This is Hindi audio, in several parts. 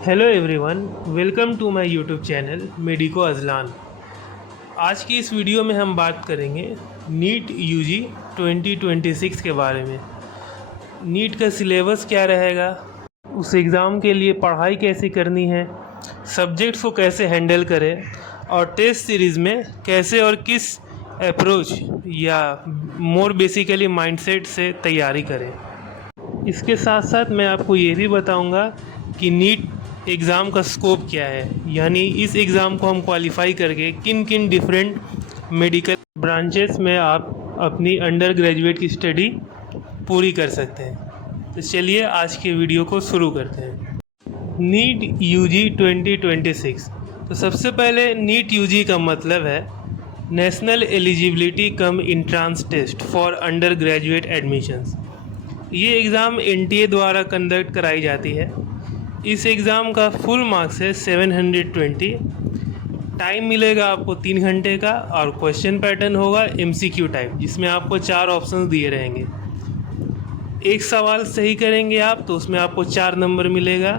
Hello everyone, welcome to my YouTube channel medico Azlan. आज की इस वीडियो में हम बात करेंगे नीट यूजी 2026 के बारे में। नीट का सिलेबस क्या रहेगा, उस एग्ज़ाम के लिए पढ़ाई कैसे करनी है, सब्जेक्ट्स को कैसे हैंडल करें और टेस्ट सीरीज़ में कैसे और किस अप्रोच या मोर बेसिकली माइंडसेट से तैयारी करें। इसके साथ साथ मैं आपको ये भी बताऊंगा कि नीट एग्ज़ाम का स्कोप क्या है, यानी इस एग्ज़ाम को हम क्वालिफाई करके किन किन डिफरेंट मेडिकल ब्रांचेस में आप अपनी अंडर ग्रेजुएट की स्टडी पूरी कर सकते हैं। तो चलिए आज के वीडियो को शुरू करते हैं। NEET UG 2026। तो सबसे पहले नीट यूजी का मतलब है national eligibility cum entrance test for undergraduate admissions. ये एग्ज़ाम एनटीए द्वारा कंडक्ट कराई जाती है। इस एग्ज़ाम का फुल मार्क्स है 720। टाइम मिलेगा आपको 3 घंटे का और क्वेश्चन पैटर्न होगा एमसीक्यू टाइप, जिसमें आपको 4 ऑप्शंस दिए रहेंगे। एक सवाल सही करेंगे आप तो उसमें आपको 4 नंबर मिलेगा,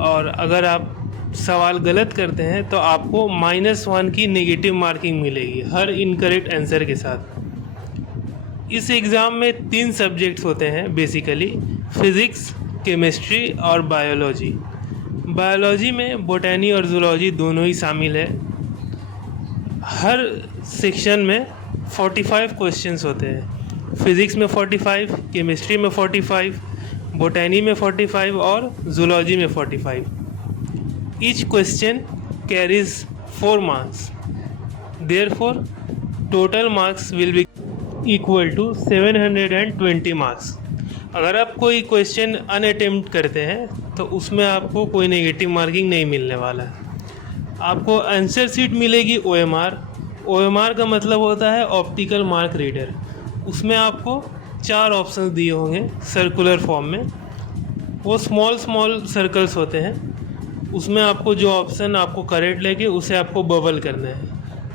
और अगर आप सवाल गलत करते हैं तो आपको -1 की नेगेटिव मार्किंग मिलेगी हर इनकरेक्ट आंसर के साथ। इस एग्ज़ाम में 3 सब्जेक्ट्स होते हैं बेसिकली, फिज़िक्स, केमिस्ट्री और बायोलॉजी। बायोलॉजी में बोटैनी और जूलॉजी दोनों ही शामिल है। हर सेक्शन में 45 क्वेश्चंस होते हैं। फिज़िक्स में 45, केमिस्ट्री में 45, बोटैनी में 45 और जूलॉजी में 45। Each question carries 4 marks, therefore total marks will be equal to 720 marks. अगर आप कोई क्वेश्चन अनअटेम्प्ट करते हैं तो उसमें आपको कोई नेगेटिव मार्किंग नहीं मिलने वाला है। आपको आंसर शीट मिलेगी ओएमआर। ओएमआर का मतलब होता है ऑप्टिकल मार्क रीडर। उसमें आपको 4 ऑप्शंस दिए होंगे सर्कुलर फॉर्म में। वो स्मॉल सर्कल्स होते हैं। उसमें आपको जो ऑप्शन आपको करेक्ट लगे उसे आपको बबल करना है,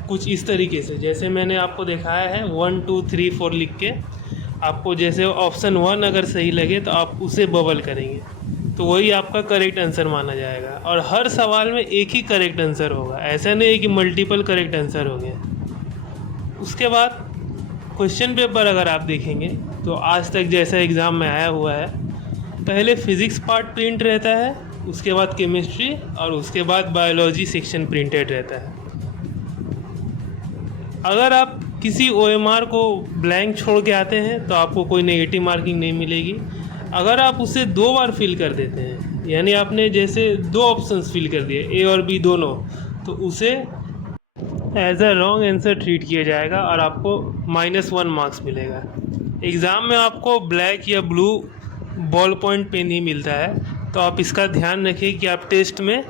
कुछ इस तरीके से जैसे मैंने आपको दिखाया है 1 2 3 4 लिख के। आपको जैसे ऑप्शन 1 अगर सही लगे तो आप उसे बबल करेंगे तो वही आपका करेक्ट आंसर माना जाएगा। और हर सवाल में एक ही करेक्ट आंसर होगा, ऐसा नहीं है कि मल्टीपल करेक्ट आंसर होंगे। उसके बाद क्वेश्चन पेपर अगर आप देखेंगे तो आज तक जैसा एग्ज़ाम में आया हुआ है, पहले फिज़िक्स पार्ट प्रिंट रहता है, उसके बाद केमिस्ट्री और उसके बाद बायोलॉजी सेक्शन प्रिंटेड रहता है। अगर आप किसी ओएमआर को ब्लैंक छोड़ के आते हैं तो आपको कोई नेगेटिव मार्किंग नहीं मिलेगी। अगर आप उसे 2 बार फिल कर देते हैं, यानी आपने जैसे 2 ऑप्शंस फिल कर दिए ए और बी दोनों, तो उसे as a wrong answer treat किया जाएगा और आपको -1 मार्क्स मिलेगा। एग्ज़ाम में आपको ब्लैक या ब्लू बॉल पॉइंट पेन ही मिलता है, तो आप इसका ध्यान रखें कि आप टेस्ट में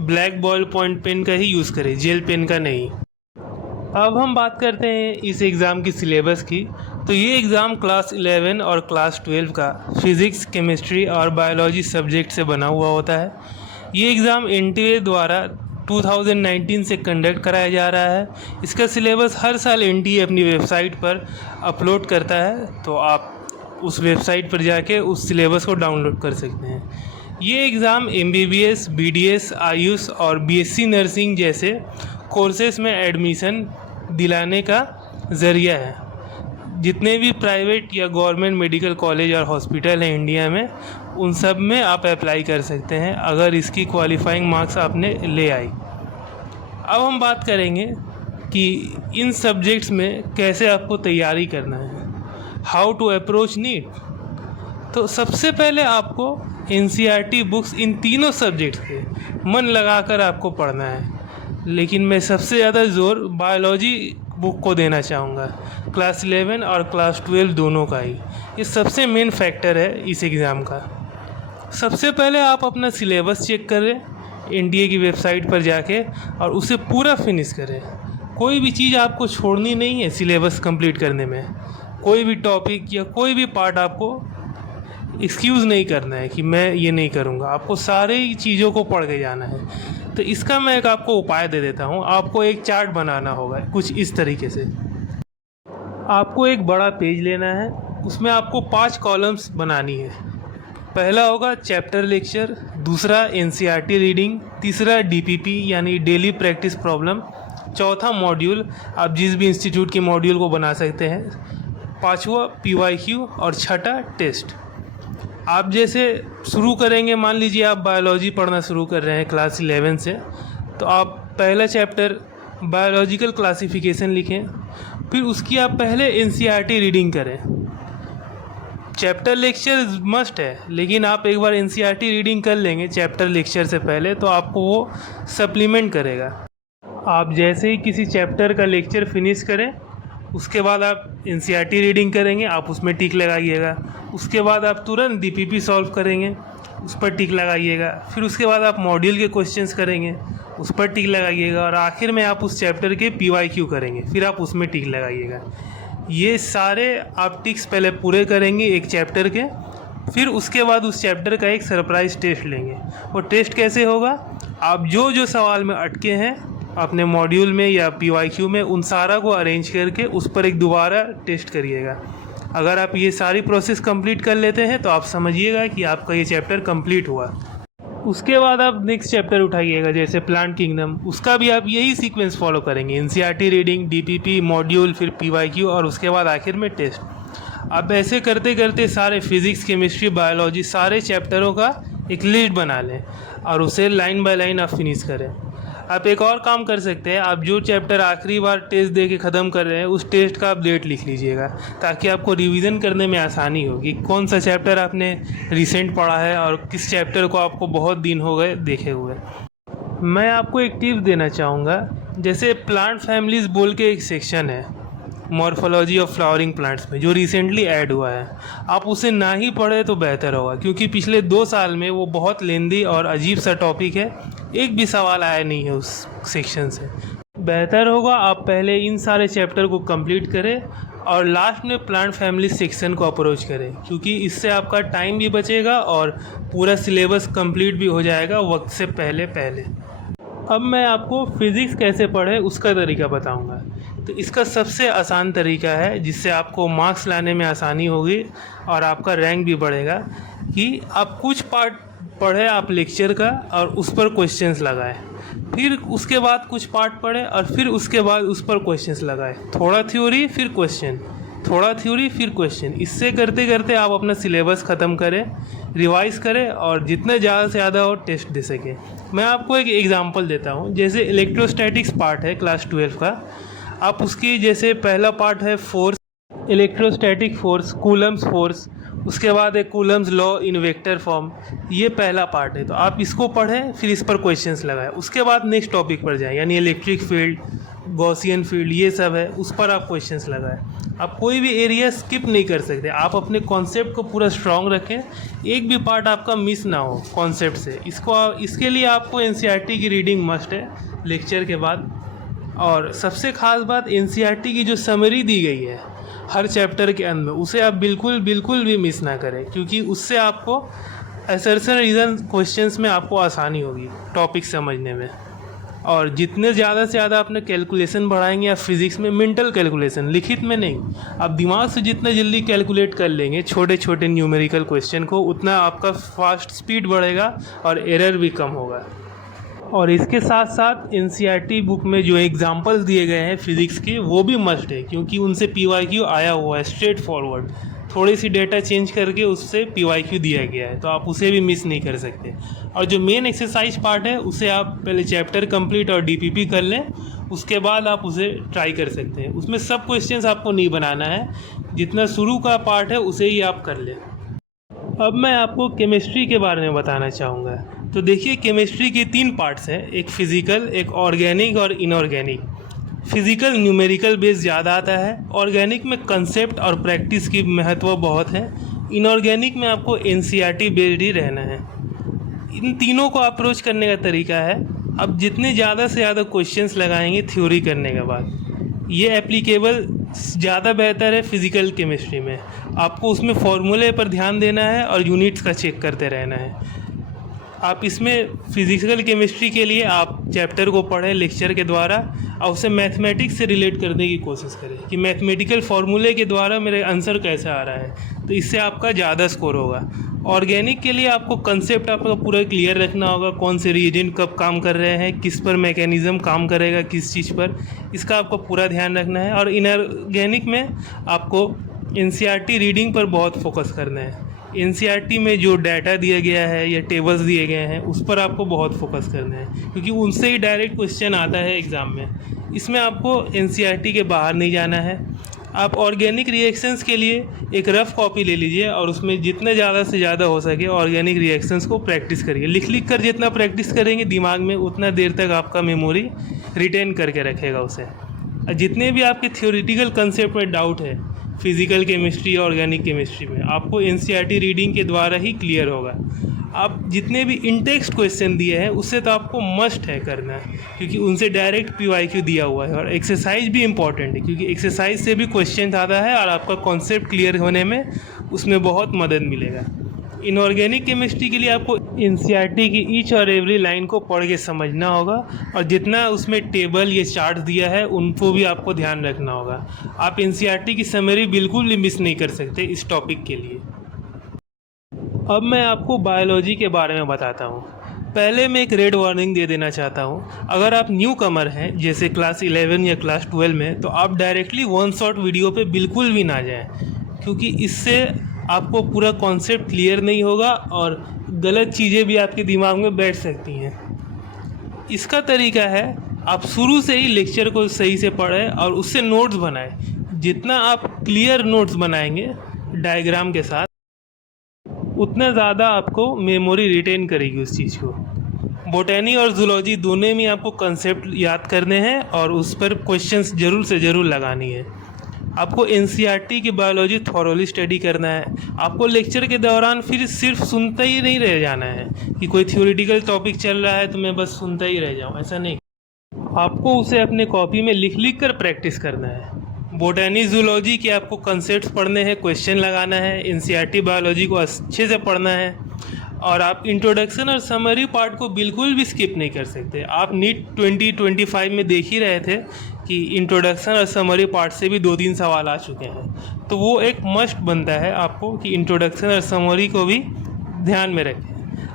ब्लैक बॉल पॉइंट पेन का ही यूज़ करें, जेल पेन का नहीं। अब हम बात करते हैं इस एग्ज़ाम की सिलेबस की। तो ये एग्ज़ाम क्लास 11 और क्लास 12 का फिज़िक्स, केमिस्ट्री और बायोलॉजी सब्जेक्ट से बना हुआ होता है। ये एग्ज़ाम एनटीए द्वारा 2019 से कंडक्ट कराया जा रहा है। इसका सिलेबस हर साल एनटीए अपनी वेबसाइट पर अपलोड करता है, तो आप उस वेबसाइट पर जाके उस सिलेबस को डाउनलोड कर सकते हैं। ये एग्ज़ाम एमबीबीएस, बीडीएस, आयुष और बीएससी नर्सिंग जैसे कोर्सेस में एडमिशन दिलाने का ज़रिया है। जितने भी प्राइवेट या गवर्नमेंट मेडिकल कॉलेज और हॉस्पिटल हैं इंडिया में, उन सब में आप अप्लाई कर सकते हैं अगर इसकी क्वालिफाइंग मार्क्स आपने ले आई। अब हम बात करेंगे कि इन सब्जेक्ट्स में कैसे आपको तैयारी करना है, हाउ टू अप्रोच नीट। तो सबसे पहले आपको एनसीईआरटी बुक्स इन तीनों सब्जेक्ट्स के मन लगाकर आपको पढ़ना है, लेकिन मैं सबसे ज़्यादा ज़ोर बायोलॉजी बुक को देना चाहूँगा, क्लास 11 और क्लास 12 दोनों का ही। ये सबसे मेन फैक्टर है इस एग्ज़ाम का। सबसे पहले आप अपना सिलेबस चेक करें एनटीए की वेबसाइट पर जाके और उसे पूरा फिनिश करें। कोई भी चीज़ आपको छोड़नी नहीं है सिलेबस कंप्लीट करने में। कोई भी टॉपिक या कोई भी पार्ट आपको एक्सक्यूज़ नहीं करना है कि मैं ये नहीं करूँगा। आपको सारी चीज़ों को पढ़ के जाना है। तो इसका मैं एक आपको उपाय दे देता हूँ। आपको एक चार्ट बनाना होगा कुछ इस तरीके से। आपको एक बड़ा पेज लेना है, उसमें आपको 5 कॉलम्स बनानी है। पहला होगा चैप्टर लेक्चर, दूसरा एनसीईआरटी रीडिंग, तीसरा डीपीपी यानी डेली प्रैक्टिस प्रॉब्लम, चौथा मॉड्यूल, आप जिस भी इंस्टीट्यूट के मॉड्यूल को बना सकते हैं, पांचवा पीवाईक्यू और छठा टेस्ट। आप जैसे शुरू करेंगे, मान लीजिए आप बायोलॉजी पढ़ना शुरू कर रहे हैं क्लास 11 से, तो आप पहला चैप्टर बायोलॉजिकल क्लासिफिकेशन लिखें, फिर उसकी आप पहले एनसीईआरटी रीडिंग करें। चैप्टर लेक्चर मस्ट है, लेकिन आप एक बार एनसीईआरटी रीडिंग कर लेंगे चैप्टर लेक्चर से पहले तो आपको वो सप्लीमेंट करेगा। आप जैसे ही किसी चैप्टर का लेक्चर फिनिश करें, उसके बाद आप एनसीईआरटी रीडिंग करेंगे, आप उसमें टिक लगाइएगा। उसके बाद आप तुरंत डीपीपी सॉल्व करेंगे, उस पर टिक लगाइएगा। फिर उसके बाद आप मॉड्यूल के क्वेश्चंस करेंगे, उस पर टिक लगाइएगा। और आखिर में आप उस चैप्टर के पीवाईक्यू करेंगे, फिर आप उसमें टिक लगाइएगा। ये सारे आप टिक्स पहले पूरे करेंगे एक चैप्टर के, फिर उसके बाद उस चैप्टर का एक सरप्राइज़ टेस्ट लेंगे। वो टेस्ट कैसे होगा? आप जो जो सवाल में अटके हैं अपने मॉड्यूल में या पीवाईक्यू में, उन सारा को अरेंज करके उस पर एक दोबारा टेस्ट करिएगा। अगर आप ये सारी प्रोसेस कंप्लीट कर लेते हैं तो आप समझिएगा कि आपका ये चैप्टर कंप्लीट हुआ। उसके बाद आप नेक्स्ट चैप्टर उठाइएगा, जैसे प्लांट किंगडम, उसका भी आप यही सीक्वेंस फॉलो करेंगे, एनसीईआरटी रीडिंग, डीपीपी, मॉड्यूल, फिर पीवाईक्यू और उसके बाद आखिर में टेस्ट। आप ऐसे करते करते सारे फिज़िक्स, केमिस्ट्री, बायोलॉजी सारे चैप्टरों का एक लिस्ट बना लें और उसे लाइन बाय लाइन आप फिनिश करें। आप एक और काम कर सकते हैं, आप जो चैप्टर आखिरी बार टेस्ट दे के ख़त्म कर रहे हैं उस टेस्ट का आप डेट लिख लीजिएगा, ताकि आपको रिवीजन करने में आसानी होगी। कौन सा चैप्टर आपने रिसेंट पढ़ा है और किस चैप्टर को आपको बहुत दिन हो गए देखे हुए। मैं आपको एक टिप देना चाहूँगा, जैसे प्लांट फैमिलीज़ बोल के एक सेक्शन है मॉर्फोलॉजी ऑफ फ्लावरिंग प्लांट्स में, जो रिसेंटली ऐड हुआ है, आप उसे ना ही पढ़े तो बेहतर होगा, क्योंकि पिछले 2 साल में वो बहुत लेंदी और अजीब सा टॉपिक है, एक भी सवाल आया नहीं है उस सेक्शन से। बेहतर होगा आप पहले इन सारे चैप्टर को कंप्लीट करें और लास्ट में प्लांट फैमिली सेक्शन को अप्रोच करें, क्योंकि इससे आपका टाइम भी बचेगा और पूरा सिलेबस कंप्लीट भी हो जाएगा वक्त से पहले। अब मैं आपको फ़िज़िक्स कैसे पढ़े उसका तरीका बताऊंगा। तो इसका सबसे आसान तरीका है, जिससे आपको मार्क्स लाने में आसानी होगी और आपका रैंक भी बढ़ेगा, कि आप कुछ पार्ट पढ़े आप लेक्चर का और उस पर क्वेश्चंस लगाएं, फिर उसके बाद कुछ पार्ट पढ़े और फिर उसके बाद उस पर क्वेश्चंस लगाएं। थोड़ा थ्योरी फिर क्वेश्चन, थोड़ा थ्योरी फिर क्वेश्चन। इससे करते करते आप अपना सिलेबस ख़त्म करें, रिवाइज़ करें और जितने ज़्यादा से ज़्यादा और टेस्ट दे सकें। मैं आपको एक एग्जांपल देता हूँ, जैसे इलेक्ट्रोस्टैटिक्स पार्ट है क्लास 12 का, आप उसकी जैसे पहला पार्ट है force, electrostatic force, Coulomb's force, उसके बाद एक Coulomb's law in vector form, ये पहला पार्ट है। तो आप इसको पढ़ें, फिर इस पर क्वेश्चंस लगाएं। उसके बाद नेक्स्ट टॉपिक पर जाएं, यानी इलेक्ट्रिक फील्ड, गॉसियन फील्ड, ये सब है, उस पर आप क्वेश्चंस लगाएं। आप कोई भी एरिया स्किप नहीं कर सकते, आप अपने कॉन्सेप्ट को पूरा स्ट्रॉन्ग रखें, एक भी पार्ट आपका मिस ना हो कॉन्सेप्ट से। इसके लिए आपको एनसीईआरटी की रीडिंग मस्ट है लेक्चर के बाद। और सबसे ख़ास बात, एनसीईआरटी की जो समरी दी गई है हर चैप्टर के अंत में, उसे आप बिल्कुल भी मिस ना करें, क्योंकि उससे आपको असर्शन रीज़न क्वेश्चंस में आपको आसानी होगी टॉपिक समझने में। और जितने ज़्यादा से ज़्यादा अपने कैलकुलेशन बढ़ाएंगे आप फिज़िक्स में, मेंटल कैलकुलेशन, लिखित में नहीं, आप दिमाग से जितना जल्दी कैलकुलेट कर लेंगे छोटे छोटे न्यूमेरिकल क्वेश्चन को, उतना आपका फास्ट स्पीड बढ़ेगा और एरर भी कम होगा। और इसके साथ साथ एनसीईआरटी बुक में जो एग्जांपल्स दिए गए हैं फिज़िक्स के, वो भी मस्ट है, क्योंकि उनसे पीवाईक्यू आया हुआ है स्ट्रेट फॉरवर्ड। थोड़ी सी डेटा चेंज करके उससे पीवाईक्यू दिया गया है, तो आप उसे भी मिस नहीं कर सकते। और जो मेन एक्सरसाइज पार्ट है, उसे आप पहले चैप्टर कंप्लीट और डीपीपी कर लें, उसके बाद आप उसे ट्राई कर सकते हैं। उसमें सब क्वेश्चंस आपको नहीं बनाना है, जितना शुरू का पार्ट है उसे ही आप कर लें। अब मैं आपको केमिस्ट्री के बारे में बताना चाहूँगा। तो देखिए, केमिस्ट्री के 3 पार्ट्स हैं, एक फिज़िकल, एक ऑर्गेनिक और इनऑर्गेनिक। फिज़िकल न्यूमेरिकल बेस ज़्यादा आता है, ऑर्गेनिक में कंसेप्ट और प्रैक्टिस की महत्व बहुत है, इनऑर्गेनिक में आपको एनसीईआरटी बेस्ड ही रहना है। इन तीनों को अप्रोच करने का तरीका है, अब जितने ज़्यादा से ज़्यादा क्वेश्चंस लगाएंगे थ्योरी करने के बाद, ये एप्लीकेबल ज़्यादा बेहतर है फिज़िकल केमिस्ट्री में। आपको उसमें फॉर्मूले पर ध्यान देना है और यूनिट्स का चेक करते रहना है। आप इसमें फिज़िकल केमिस्ट्री के लिए आप चैप्टर को पढ़ें लेक्चर के द्वारा और उसे मैथमेटिक्स से रिलेट करने की कोशिश करें कि मैथमेटिकल फार्मूले के द्वारा मेरे आंसर कैसे आ रहा है। तो इससे आपका ज़्यादा स्कोर होगा। ऑर्गेनिक के लिए आपको कंसेप्ट आपका पूरा क्लियर रखना होगा, कौन से रीएजेंट कब काम कर रहे हैं, किस पर मैकेनिज़्म काम करेगा, किस चीज़ पर, इसका आपको पूरा ध्यान रखना है। और इनऑर्गेनिक में आपको एनसीईआरटी रीडिंग पर बहुत फोकस करना है। एनसीईआरटी में जो डाटा दिया गया है या टेबल्स दिए गए हैं उस पर आपको बहुत फोकस करना है, क्योंकि उनसे ही डायरेक्ट क्वेश्चन आता है एग्ज़ाम में। इसमें आपको एनसीईआरटी के बाहर नहीं जाना है। आप ऑर्गेनिक रिएक्शंस के लिए एक रफ़ कॉपी ले लीजिए और उसमें जितना ज़्यादा से ज़्यादा हो सके ऑर्गेनिक रिएक्शंस को प्रैक्टिस करिए। लिख कर जितना प्रैक्टिस करेंगे दिमाग में, उतना देर तक आपका मेमोरी रिटेन करके रखेगा उसे। जितने भी आपके थ्योरेटिकल कंसेप्ट में डाउट है फिज़िकल केमिस्ट्री या ऑर्गेनिक केमिस्ट्री में, आपको एनसीईआरटी रीडिंग के द्वारा ही क्लियर होगा। आप जितने भी इनटेक्स्ट क्वेश्चन दिए हैं उससे तो आपको मस्ट है करना है, क्योंकि उनसे डायरेक्ट पीवाईक्यू दिया हुआ है। और एक्सरसाइज भी इम्पॉर्टेंट है, क्योंकि एक्सरसाइज से भी क्वेश्चन आता है और आपका कॉन्सेप्ट क्लियर होने में उसमें बहुत मदद मिलेगा। इनऑर्गेनिक केमिस्ट्री के लिए आपको एनसीईआरटी की ईच और एवरी लाइन को पढ़ के समझना होगा, और जितना उसमें टेबल या चार्ट दिया है उनको भी आपको ध्यान रखना होगा। आप एनसीईआरटी की समरी बिल्कुल भी मिस नहीं कर सकते इस टॉपिक के लिए। अब मैं आपको बायोलॉजी के बारे में बताता हूँ। पहले मैं एक रेड वार्निंग दे देना चाहता हूँ। अगर आप न्यू कमर हैं, जैसे क्लास 11 या क्लास 12 में, तो आप डायरेक्टली वन शॉट वीडियो पे बिल्कुल भी ना जाएं, क्योंकि इससे आपको पूरा कॉन्सेप्ट क्लियर नहीं होगा और गलत चीज़ें भी आपके दिमाग में बैठ सकती हैं। इसका तरीका है, आप शुरू से ही लेक्चर को सही से पढ़ें और उससे नोट्स बनाएं। जितना आप क्लियर नोट्स बनाएंगे डायग्राम के साथ, उतना ज़्यादा आपको मेमोरी रिटेन करेगी उस चीज़ को। बोटैनी और जूलॉजी दोनों में आपको कंसेप्ट याद करने हैं और उस पर क्वेश्चंस ज़रूर से ज़रूर लगानी है। आपको एनसीईआरटी की बायोलॉजी थॉरोली स्टडी करना है। आपको लेक्चर के दौरान फिर सिर्फ सुनता ही नहीं रह जाना है कि कोई थ्योरेटिकल टॉपिक चल रहा है तो मैं बस सुनता ही रह जाऊँ, ऐसा नहीं। आपको उसे अपने कॉपी में लिख कर प्रैक्टिस करना है। बोटैनी जूलॉजी के आपको कंसेप्ट्स पढ़ने हैं, क्वेश्चन लगाना है। एनसीईआरटी बायोलॉजी को अच्छे से पढ़ना है। और आप इंट्रोडक्शन और समरी पार्ट को बिल्कुल भी स्किप नहीं कर सकते। आप नीट 2025 में देख ही रहे थे कि इंट्रोडक्शन और समरी पार्ट से भी 2-3 सवाल आ चुके हैं, तो वो एक मस्ट बनता है आपको कि इंट्रोडक्शन और समरी को भी ध्यान में रखें।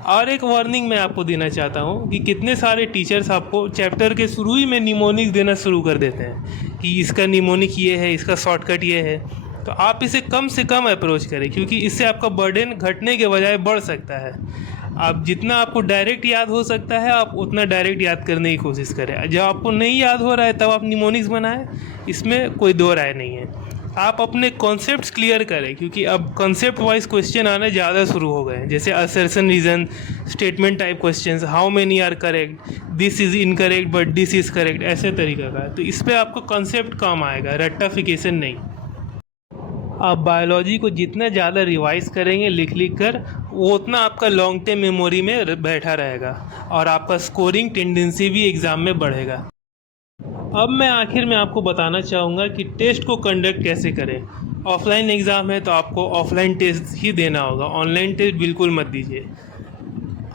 और एक वार्निंग मैं आपको देना चाहता हूँ कि कितने सारे टीचर्स आपको चैप्टर के शुरू ही में निमोनिक्स देना शुरू कर देते हैं कि इसका निमोनिक ये है, इसका शॉर्टकट ये है। तो आप इसे कम से कम अप्रोच करें, क्योंकि इससे आपका बर्डन घटने के बजाय बढ़ सकता है। आप जितना आपको डायरेक्ट याद हो सकता है आप उतना डायरेक्ट याद करने की कोशिश करें। जब आपको नहीं याद हो रहा है तब आप निमोनिक्स बनाएं, इसमें कोई दो राय नहीं है। आप अपने कॉन्सेप्ट्स क्लियर करें, क्योंकि अब कॉन्सेप्ट वाइज क्वेश्चन आने ज़्यादा शुरू हो गए हैं, जैसे assertion reason, statement type questions, how many are correct, this is incorrect but this is correct, ऐसे तरीका का। तो इस पर आपको कॉन्सेप्ट कम आएगा, रट्टाफिकेशन नहीं। आप बायोलॉजी को जितना ज़्यादा रिवाइज करेंगे लिख कर, वो उतना आपका लॉन्ग टर्म मेमोरी में बैठा रहेगा और आपका स्कोरिंग टेंडेंसी भी एग्ज़ाम में बढ़ेगा। अब मैं आखिर में आपको बताना चाहूँगा कि टेस्ट को कंडक्ट कैसे करें। ऑफलाइन एग्ज़ाम है तो आपको ऑफलाइन टेस्ट ही देना होगा, ऑनलाइन टेस्ट बिल्कुल मत दीजिए।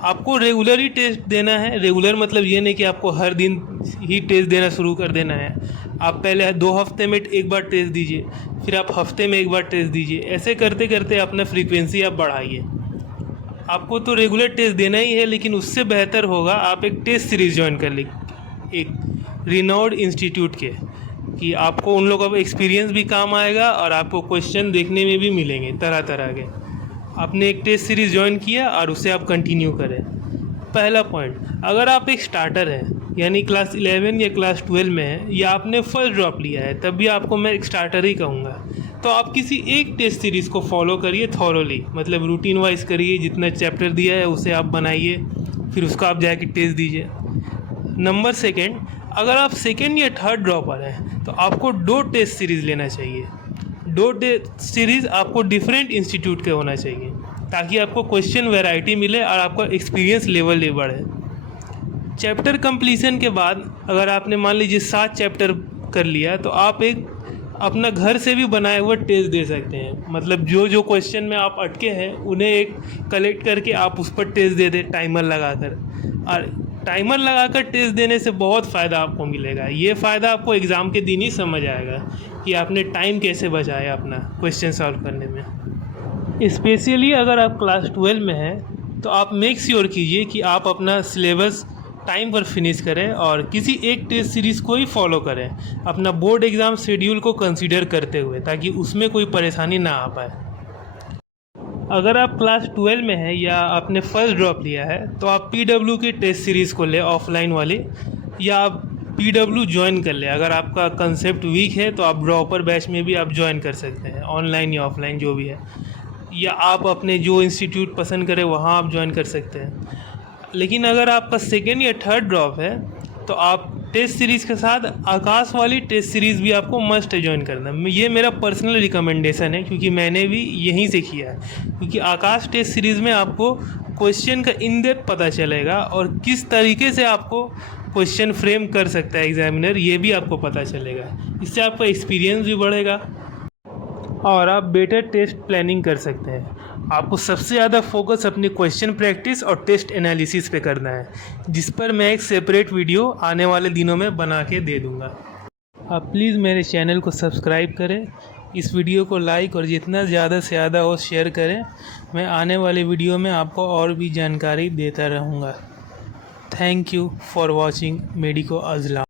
आपको रेगुलर ही टेस्ट देना है। रेगुलर मतलब ये नहीं कि आपको हर दिन ही टेस्ट देना शुरू कर देना है। आप पहले 2 हफ्ते में एक बार टेस्ट दीजिए, फिर आप हफ्ते में एक बार टेस्ट दीजिए। ऐसे करते करते अपना फ्रीक्वेंसी आप बढ़ाइए। आपको तो रेगुलर टेस्ट देना ही है, लेकिन उससे बेहतर होगा आप एक टेस्ट सीरीज़ ज्वाइन कर लें एक रिनाउंड इंस्टीट्यूट के, कि आपको उन लोगों का एक्सपीरियंस भी काम आएगा और आपको क्वेश्चन देखने में भी मिलेंगे तरह तरह के। आपने एक टेस्ट सीरीज़ ज्वाइन किया और उसे आप कंटिन्यू करें। पहला पॉइंट, अगर आप एक स्टार्टर हैं यानी क्लास 11 या क्लास 12 में है या आपने फर्स्ट ड्रॉप लिया है, तब भी आपको मैं एक स्टार्टर ही कहूँगा। तो आप किसी एक टेस्ट सीरीज़ को फॉलो करिए थॉरोली, मतलब रूटीन वाइज करिए। जितना चैप्टर दिया है उसे आप बनाइए, फिर उसका आप जाके टेस्ट दीजिए। नंबर सेकेंड, अगर आप सेकेंड या थर्ड ड्रॉपर हैं तो आपको 2 टेस्ट सीरीज़ लेना चाहिए। 2 टेस्ट सीरीज़ आपको डिफरेंट इंस्टीट्यूट के होना चाहिए, ताकि आपको क्वेश्चन वैरायटी मिले और आपका एक्सपीरियंस लेवल बढ़े। चैप्टर कंप्लीसन के बाद अगर आपने मान लीजिए 7 चैप्टर कर लिया, तो आप एक अपना घर से भी बनाए हुआ टेस्ट दे सकते हैं। मतलब जो जो क्वेश्चन में आप अटके हैं उन्हें एक कलेक्ट करके आप उस पर टेस्ट दे दें टाइमर लगाकर। और टाइमर लगाकर टेस्ट देने से बहुत फ़ायदा आपको मिलेगा। ये फ़ायदा आपको एग्ज़ाम के दिन ही समझ आएगा कि आपने टाइम कैसे बचाया अपना क्वेश्चन सॉल्व करने में। स्पेशली अगर आप क्लास 12 में हैं तो आप मेक श्योर कीजिए कि आप अपना सिलेबस टाइम पर फिनिश करें और किसी एक टेस्ट सीरीज़ को ही फॉलो करें अपना बोर्ड एग्ज़ाम शेड्यूल को कंसीडर करते हुए, ताकि उसमें कोई परेशानी ना आ पाए। अगर आप क्लास 12 में हैं या आपने फर्स्ट ड्रॉप लिया है तो आप PW की टेस्ट सीरीज़ को ले ऑफलाइन वाली, या आप PW ज्वाइन कर ले। अगर आपका कंसेप्ट वीक है तो आप ड्रॉपर बैच में भी आप ज्वाइन कर सकते हैं, ऑनलाइन या ऑफलाइन जो भी है, या आप अपने जो इंस्टीट्यूट पसंद करें वहाँ आप ज्वाइन कर सकते हैं। लेकिन अगर आपका सेकेंड या थर्ड ड्रॉप है तो आप टेस्ट सीरीज़ के साथ आकाश वाली टेस्ट सीरीज़ भी आपको मस्ट ज्वाइन करना है। ये मेरा पर्सनल रिकमेंडेशन है, क्योंकि मैंने भी यहीं से किया है। क्योंकि आकाश टेस्ट सीरीज़ में आपको क्वेश्चन का इन डेप्थ पता चलेगा और किस तरीके से आपको क्वेश्चन फ्रेम कर सकता है एग्जामिनर, ये भी आपको पता चलेगा। इससे आपका एक्सपीरियंस भी बढ़ेगा और आप बेटर टेस्ट प्लानिंग कर सकते हैं। आपको सबसे ज़्यादा फोकस अपनी क्वेश्चन प्रैक्टिस और टेस्ट एनालिसिस पे करना है, जिस पर मैं एक सेपरेट वीडियो आने वाले दिनों में बना के दे दूँगा। आप प्लीज़ मेरे चैनल को सब्सक्राइब करें, इस वीडियो को लाइक और जितना ज़्यादा से ज़्यादा हो शेयर करें। मैं आने वाले वीडियो में आपको और भी जानकारी देता रहूँगा। Thank you for watching medico Azlan.